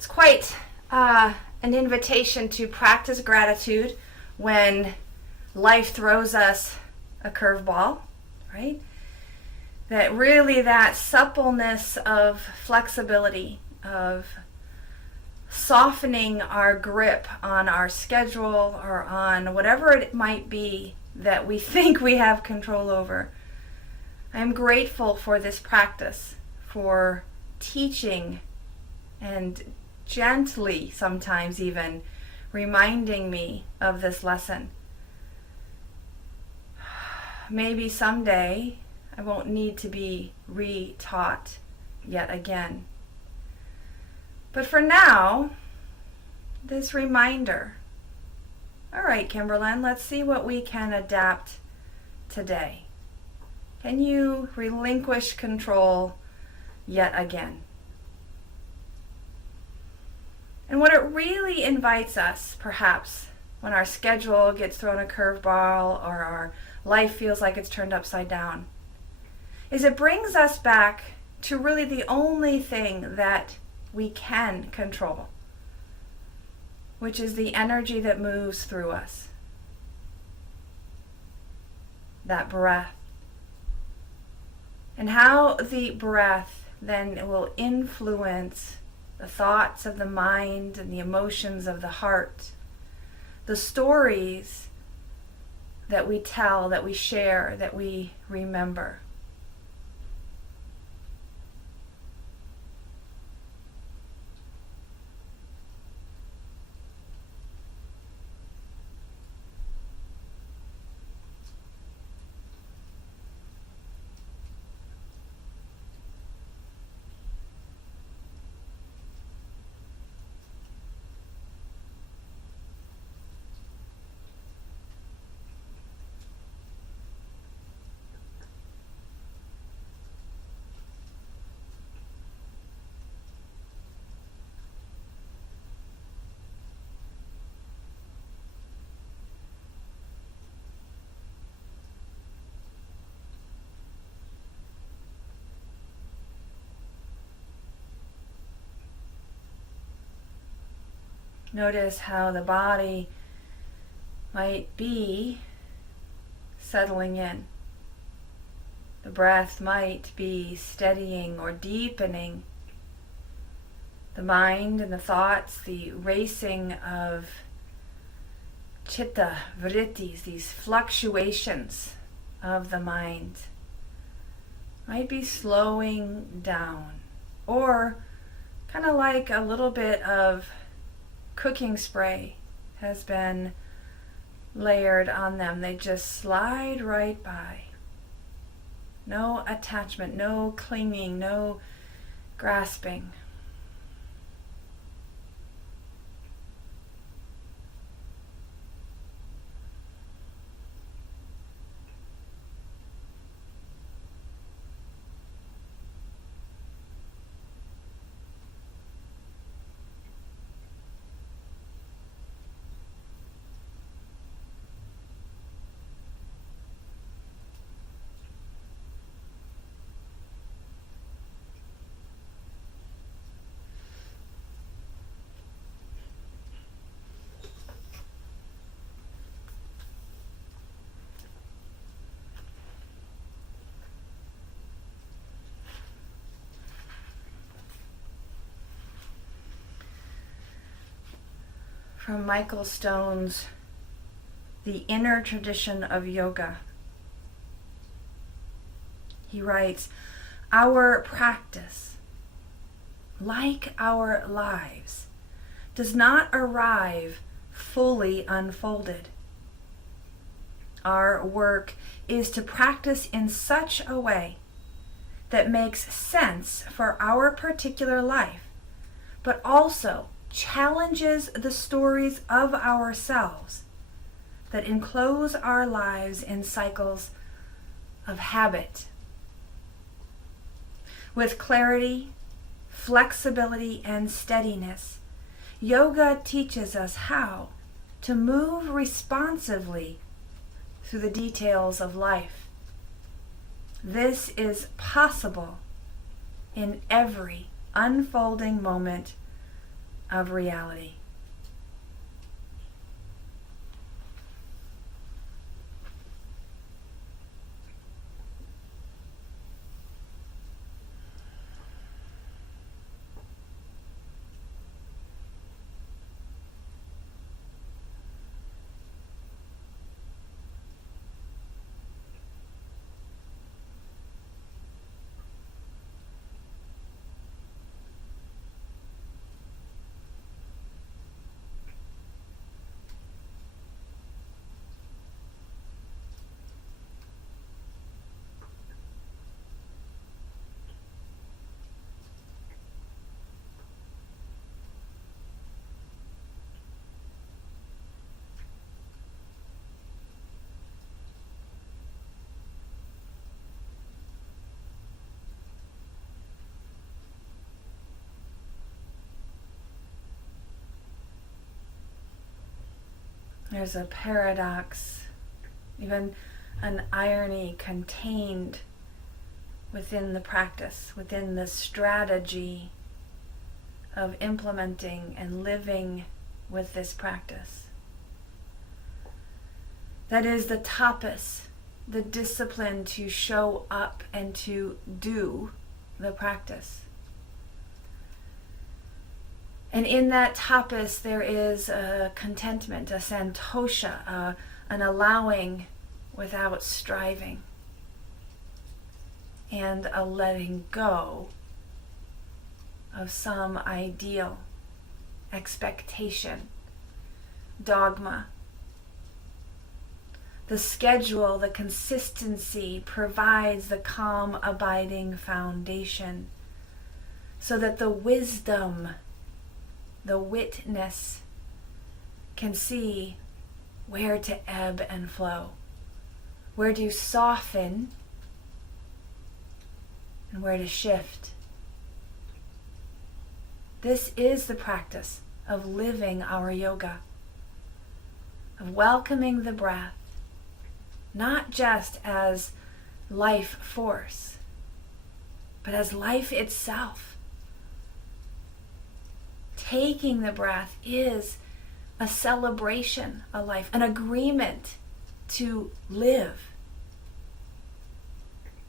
It's quite an invitation to practice gratitude when life throws us a curveball, right? That really that suppleness of flexibility, of softening our grip on our schedule or on whatever it might be that we think we have control over. I'm grateful for this practice, for teaching and gently, sometimes even, reminding me of this lesson. Maybe someday I won't need to be re-taught yet again. But for now, this reminder. All right, Kimberlyn, let's see what we can adapt today. Can you relinquish control yet again? And what it really invites us, perhaps, when our schedule gets thrown a curveball or our life feels like it's turned upside down, is it brings us back to really the only thing that we can control, which is the energy that moves through us. That breath. And how the breath then will influence the thoughts of the mind and the emotions of the heart, the stories that we tell, that we share, that we remember. Notice how the body might be settling in. The breath might be steadying or deepening. The mind and the thoughts, the racing of chitta, vrittis, these fluctuations of the mind, might be slowing down. Or kind of like a little bit of cooking spray has been layered on them. They just slide right by. No attachment, no clinging, no grasping. From Michael Stone's The Inner Tradition of Yoga. He writes, "Our practice, like our lives, does not arrive fully unfolded. Our work is to practice in such a way that makes sense for our particular life, but also challenges the stories of ourselves that enclose our lives in cycles of habit. With clarity, flexibility, and steadiness, yoga teaches us how to move responsively through the details of life. This is possible in every unfolding moment of reality. There's a paradox, even an irony contained within the practice, within the strategy of implementing and living with this practice. That is the tapas, the discipline to show up and to do the practice. And in that tapas, there is a contentment, a santosha, an allowing without striving, and a letting go of some ideal, expectation, dogma. The schedule, the consistency provides the calm, abiding foundation so that the wisdom, the witness, can see where to ebb and flow, where to soften, and where to shift. This is the practice of living our yoga, of welcoming the breath, not just as life force, but as life itself. Taking the breath is a celebration of life, an agreement to live.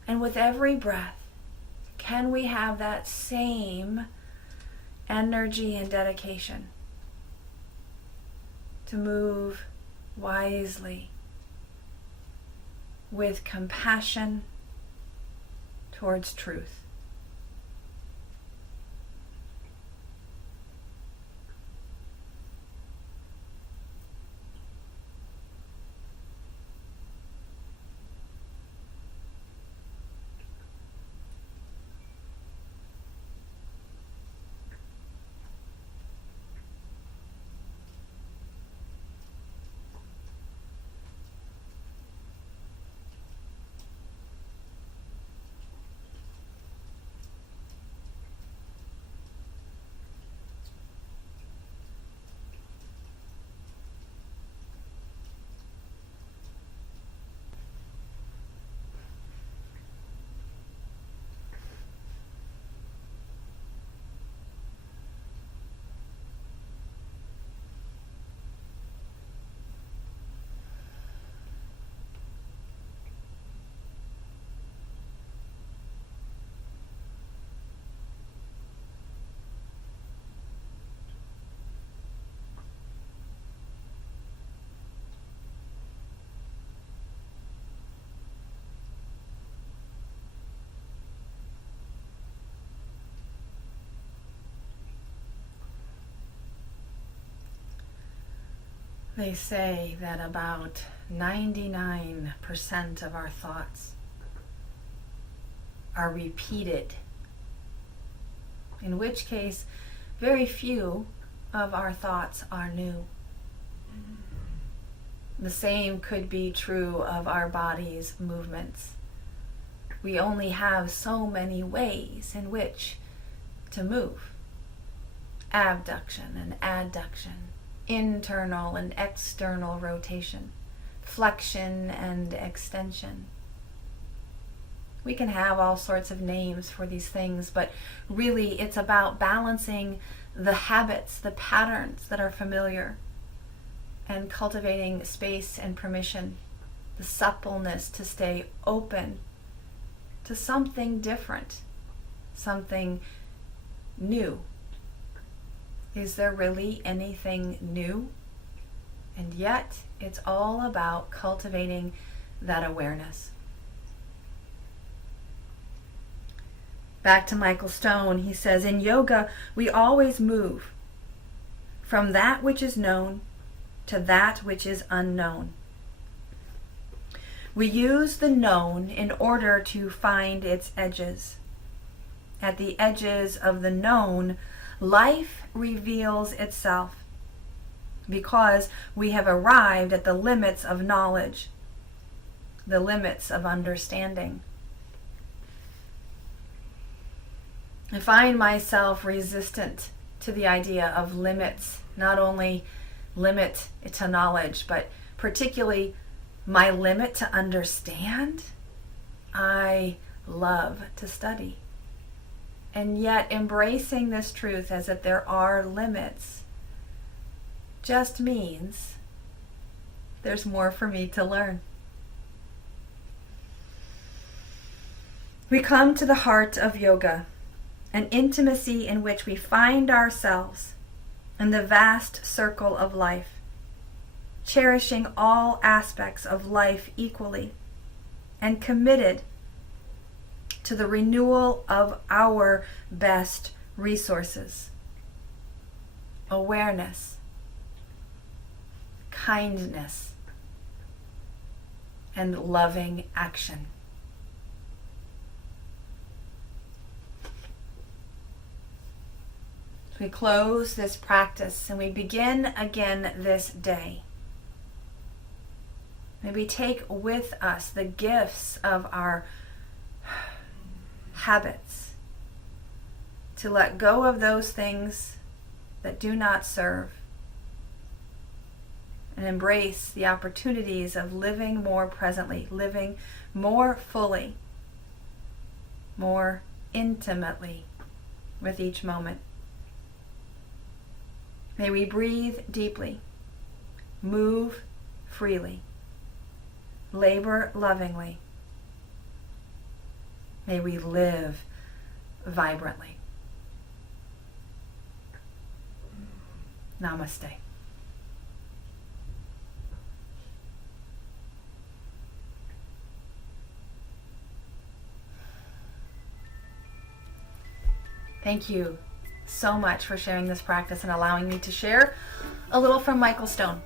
And with every breath, can we have that same energy and dedication to move wisely, with compassion towards truth? They say that about 99% of our thoughts are repeated, in which case very few of our thoughts are new. The same could be true of our body's movements. We only have so many ways in which to move. Abduction and adduction, internal and external rotation, flexion and extension. We can have all sorts of names for these things, but really it's about balancing the habits, the patterns that are familiar, and cultivating space and permission, the suppleness to stay open to something different, something new. Is there really anything new? And yet, it's all about cultivating that awareness. Back to Michael Stone, he says, in yoga, we always move from that which is known to that which is unknown. We use the known in order to find its edges. At the edges of the known, life reveals itself because we have arrived at the limits of knowledge, the limits of understanding. I find myself resistant to the idea of limits, not only limit to knowledge, but particularly my limit to understand. I love to study. And yet embracing this truth as that there are limits just means there's more for me to learn. We come to the heart of yoga, an intimacy in which we find ourselves in the vast circle of life, cherishing all aspects of life equally, and committed to the renewal of our best resources: awareness, kindness, and loving action. We close this practice and we begin again this day. May we take with us the gifts of our habits, to let go of those things that do not serve, and embrace the opportunities of living more presently, living more fully, more intimately with each moment. May we breathe deeply, move freely, labor lovingly. May we live vibrantly. Namaste. Thank you so much for sharing this practice and allowing me to share a little from Michael Stone.